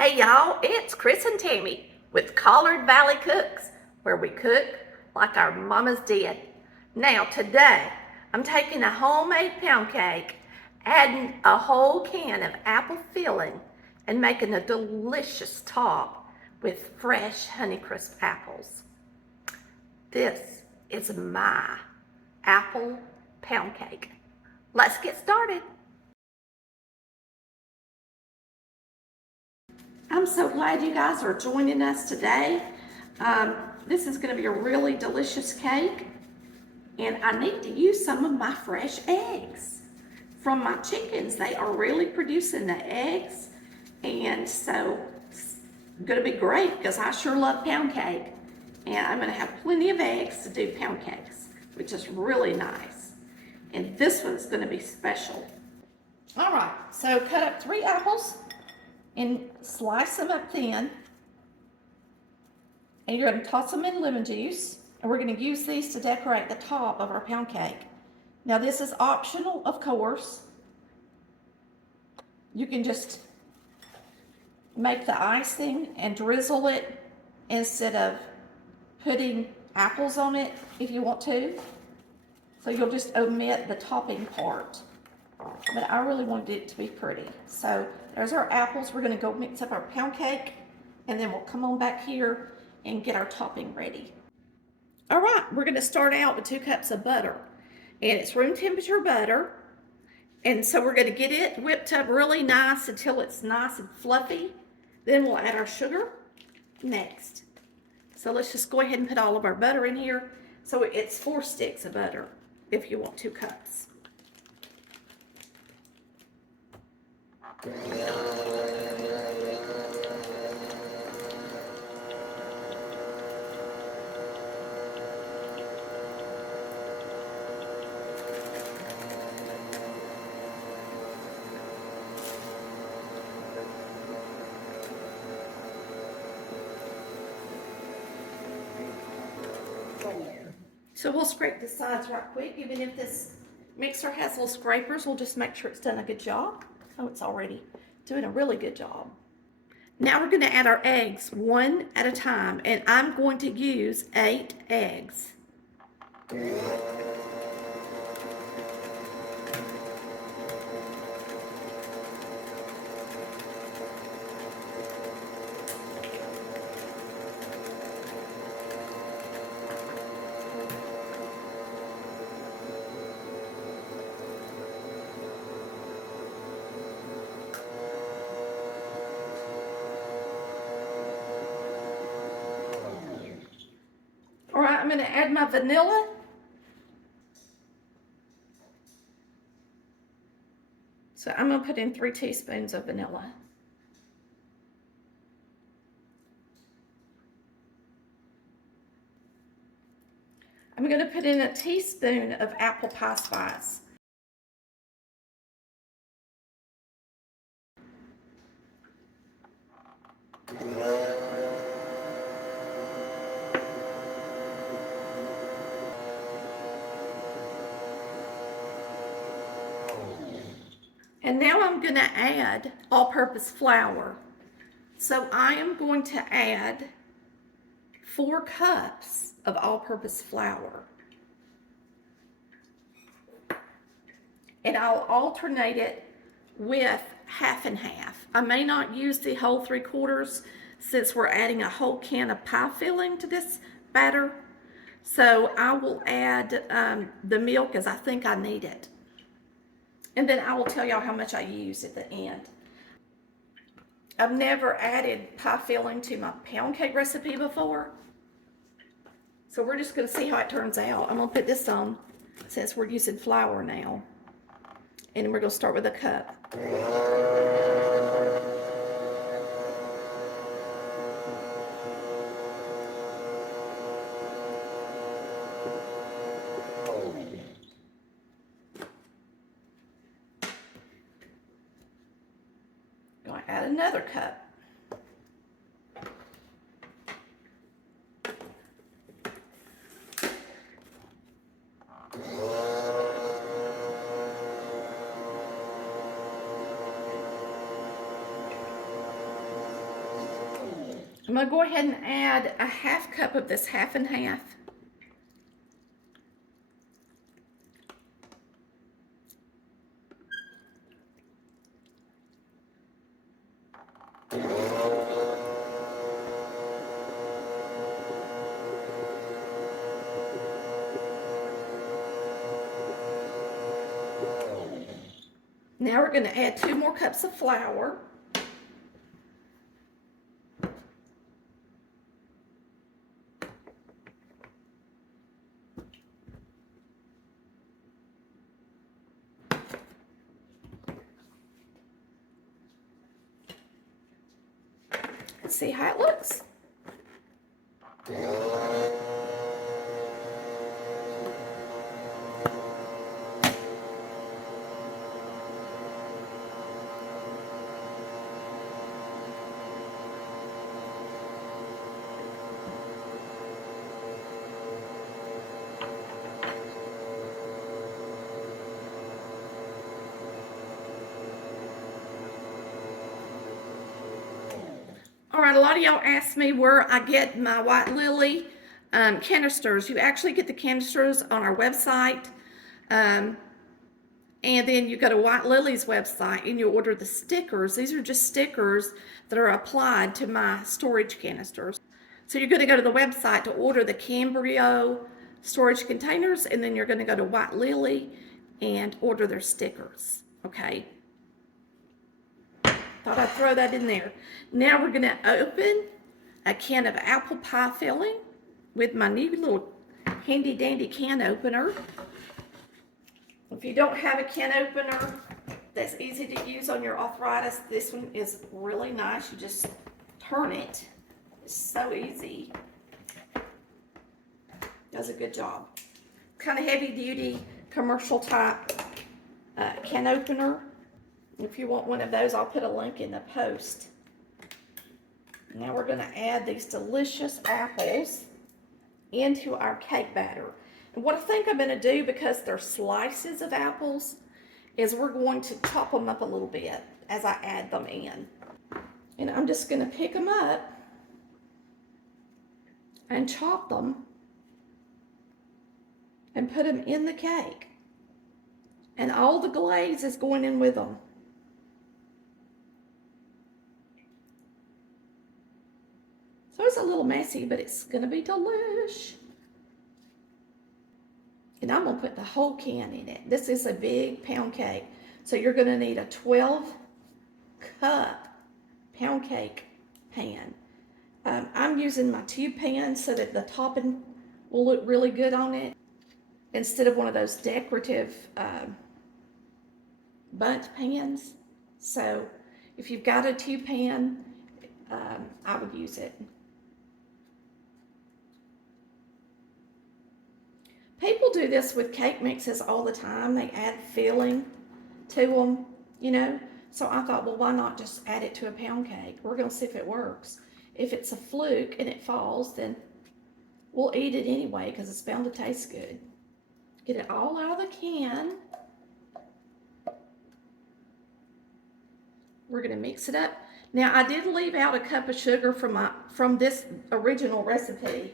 Hey y'all, it's Chris and Tammy with Collard Valley Cooks, where we cook like our mamas did. Now today, I'm taking a homemade pound cake, adding a whole can of apple filling, and making a delicious top with fresh Honeycrisp apples. This is my apple pound cake. Let's get started. I'm so glad you guys are joining us today. This is going to be a really delicious cake, and I need to use some of my fresh eggs from my chickens. They are really producing the eggs, and so it's going to be great because I sure love pound cake, and I'm going to have plenty of eggs to do pound cakes, which is really nice. And this one's going to be special. All right, so cut up 3 apples and slice them up thin, and you're going to toss them in lemon juice, and we're going to use these to decorate the top of our pound cake. Now this is optional, of course. You can just make the icing and drizzle it instead of putting apples on it if you want to. So you'll just omit the topping part. But I really wanted it to be pretty. So there's our apples. We're going to go mix up our pound cake, and then we'll come on back here and get our topping ready. All right, we're going to start out with 2 cups of butter, and it's room temperature butter. And so we're going to get it whipped up really nice until it's nice and fluffy. Then we'll add our sugar next. So let's just go ahead and put all of our butter in here. So it's 4 sticks of butter if you want 2 cups. So we'll scrape the sides right quick. Even if this mixer has little scrapers, we'll just make sure it's done a good job. Oh, it's already doing a really good job. Now we're going to add our eggs one at a time, and I'm going to use 8 eggs. All right, I'm going to add my vanilla. So I'm going to put in 3 teaspoons of vanilla. I'm going to put in a teaspoon of apple pie spice. And now I'm going to add all-purpose flour. So I am going to add 4 cups of all-purpose flour. And I'll alternate it with half and half. I may not use the whole 3/4 since we're adding a whole can of pie filling to this batter. So I will add the milk as I think I need it. And then I will tell y'all how much I use at the end. I've never added pie filling to my pound cake recipe before. So we're just going to see how it turns out. I'm going to put this on since we're using flour now. And we're going to start with a cup. Going to add another cup. going to go ahead and add a half cup of this half and half. Now we're going to add 2 more cups of flour. Let's see how it looks. All right, a lot of y'all ask me where I get my White Lily canisters. You actually get the canisters on our website. And then you go to White Lily's website and you order the stickers. These are just stickers that are applied to my storage canisters. So you're going to go to the website to order the Cambrio storage containers, and then you're going to go to White Lily and order their stickers. Okay. Thought I'd throw that in there. Now we're going to open a can of apple pie filling with my new little handy dandy can opener. If you don't have a can opener that's easy to use on your arthritis, this one is really nice. You just turn it. It's so easy. Does a good job. Kind of heavy duty commercial type can opener. If you want one of those, I'll put a link in the post. Now we're going to add these delicious apples into our cake batter. And what I think I'm going to do, because they're slices of apples, is we're going to chop them up a little bit as I add them in. And I'm just going to pick them up and chop them and put them in the cake. And all the glaze is going in with them. So it's a little messy, but it's going to be delish. And I'm going to put the whole can in it. This is a big pound cake. So you're going to need a 12-cup pound cake pan. I'm using my tube pan so that the topping will look really good on it, instead of one of those decorative bundt pans. So if you've got a tube pan, I would use it. People do this with cake mixes all the time. They add filling to them, you know. So I thought, well, why not just add it to a pound cake? We're going to see if it works. If it's a fluke and it falls, then we'll eat it anyway because it's bound to taste good. Get it all out of the can. We're going to mix it up. Now, I did leave out a cup of sugar from this original recipe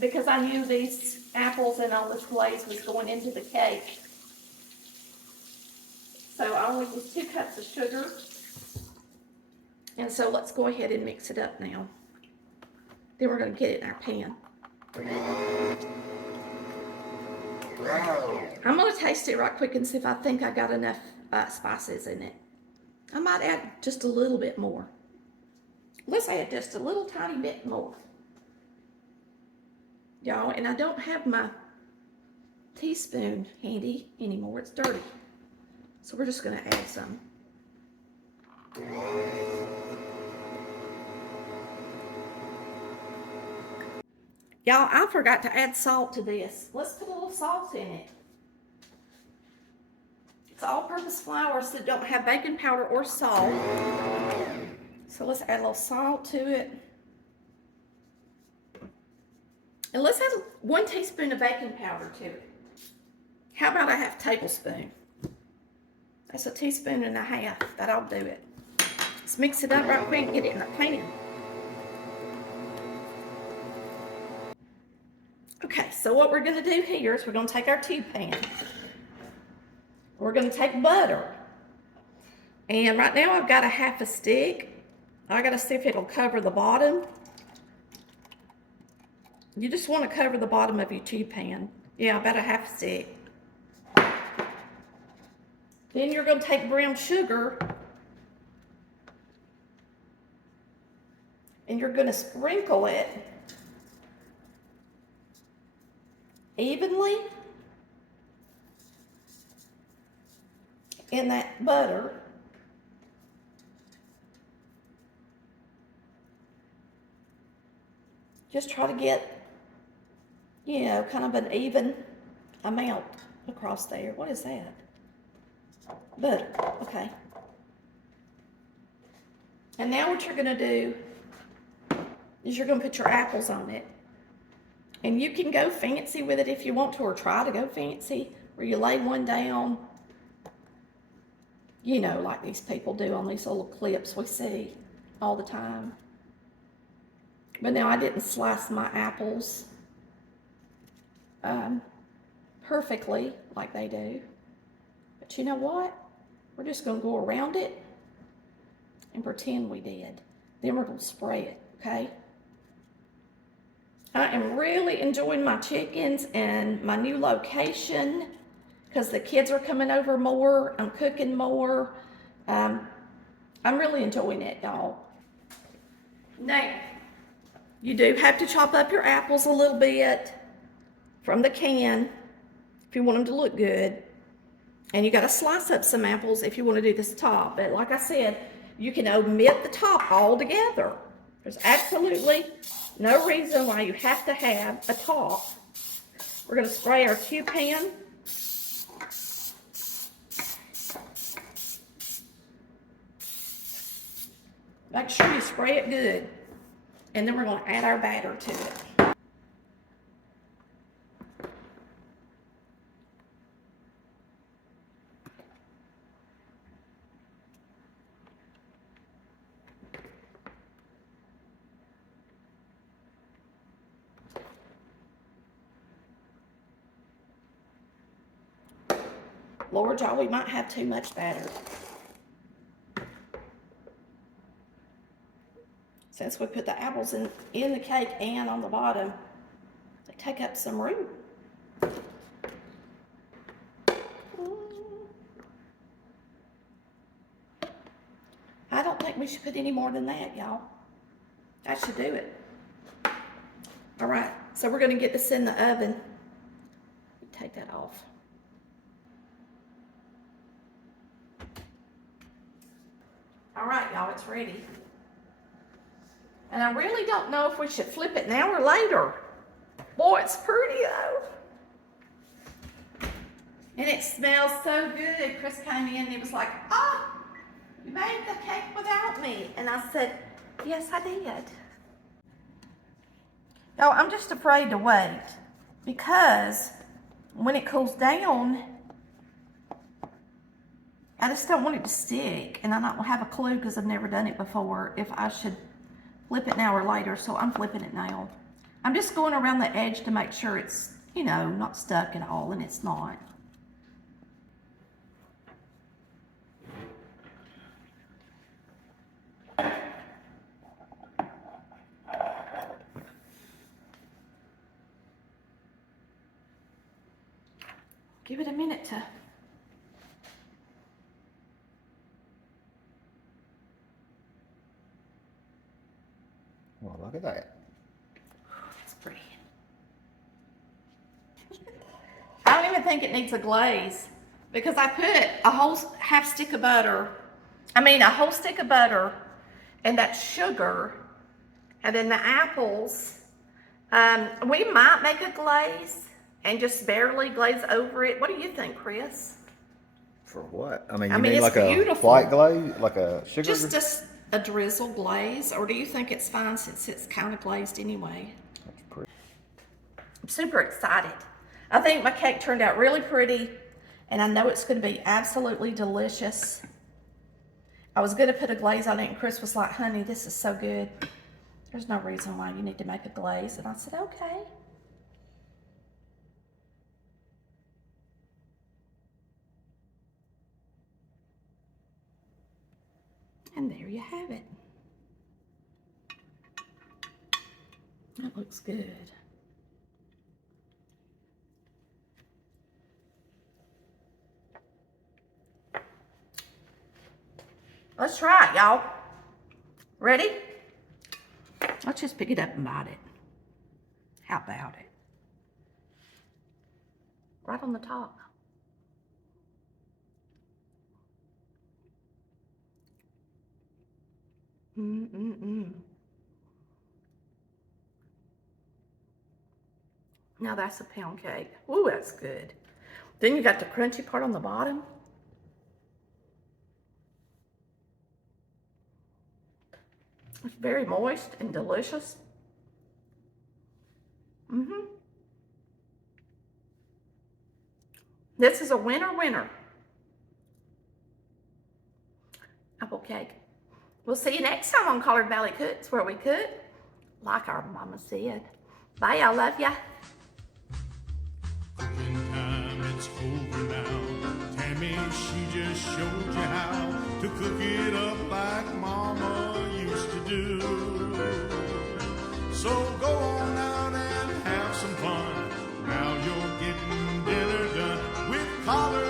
because I knew these apples and all this glaze was going into the cake. So I only used 2 cups of sugar. And so let's go ahead and mix it up now. Then we're going to get it in our pan. I'm going to taste it right quick and see if I think I got enough spices in it. I might add just a little bit more. Let's add just a little tiny bit more. Y'all, and I don't have my teaspoon handy anymore. It's dirty. So we're just going to add some. Y'all, I forgot to add salt to this. Let's put a little salt in it. It's all-purpose flour, so don't have baking powder or salt. So let's add a little salt to it. And let's add 1 teaspoon of baking powder to it. How about a half tablespoon? That's a teaspoon and a half. That'll do it. Let's mix it up right quick and get it in the pan. Okay, so what we're gonna do here is we're gonna take our tube pan. We're gonna take butter. And right now I've got a half a stick. I gotta see if it'll cover the bottom. You just wanna cover the bottom of your tube pan. Yeah, about a half stick. Then you're gonna take brown sugar and you're gonna sprinkle it evenly in that butter. Just try to get, you know, kind of an even amount across there. What is that? Butter, okay. And now what you're gonna do is you're gonna put your apples on it. And you can go fancy with it if you want to, or try to go fancy, where you lay one down, you know, like these people do on these little clips we see all the time. But now I didn't slice my apples perfectly like they do. But you know what? We're just gonna go around it and pretend we did. Then we're gonna spray it, okay? I am really enjoying my chickens and my new location because the kids are coming over more. I'm cooking more. I'm really enjoying it, y'all. Now, you do have to chop up your apples a little bit from the can if you want them to look good. And you got to slice up some apples if you want to do this top. But like I said, you can omit the top altogether. There's absolutely no reason why you have to have a top. We're going to spray our tube pan. Make sure you spray it good. And then we're going to add our batter to it. Lord, y'all, we might have too much batter. Since we put the apples in the cake and on the bottom, they take up some room. I don't think we should put any more than that, y'all. That should do it. All right, so we're gonna get this in the oven. Take that off. All right, y'all, it's ready. And I really don't know if we should flip it now or later. Boy, it's pretty though. And it smells so good. Chris came in and he was like, "Oh, you made the cake without me." And I said, "Yes, I did." Y'all, I'm just afraid to wait because when it cools down, I just don't want it to stick, and I don't have a clue because I've never done it before if I should flip it now or later, so I'm flipping it now. I'm just going around the edge to make sure it's, you know, not stuck at all, and it's not. Give it a minute to... Well, look at that. That's pretty. I don't even think it needs a glaze because I put a whole half stick of butter, a whole stick of butter and that sugar and then the apples. We might make a glaze and just barely glaze over it. What do you think, Chris? For what? You mean it's like beautiful. A white glaze? Like a sugar? Just a drizzle glaze, or do you think it's fine since it's kind of glazed anyway? That's pretty. I'm super excited. I think my cake turned out really pretty, and I know it's going to be absolutely delicious. I was going to put a glaze on it, and Chris was like, "Honey, this is so good. There's no reason why you need to make a glaze." And I said, "Okay." And there you have it. That looks good. Let's try it, y'all. Ready? Let's just pick it up and bite it. How about it? Right on the top. Now that's a pound cake. Ooh, that's good. Then you got the crunchy part on the bottom. It's very moist and delicious. This is a winner. Apple cake. We'll see you next time on Collard Valley Cooks, where we cook like our mama said. Bye, I love ya. Cooking time, it's over now. Tammy, she just showed you how to cook it up like mama used to do. So go on out and have some fun. Now you're getting dinner done with collard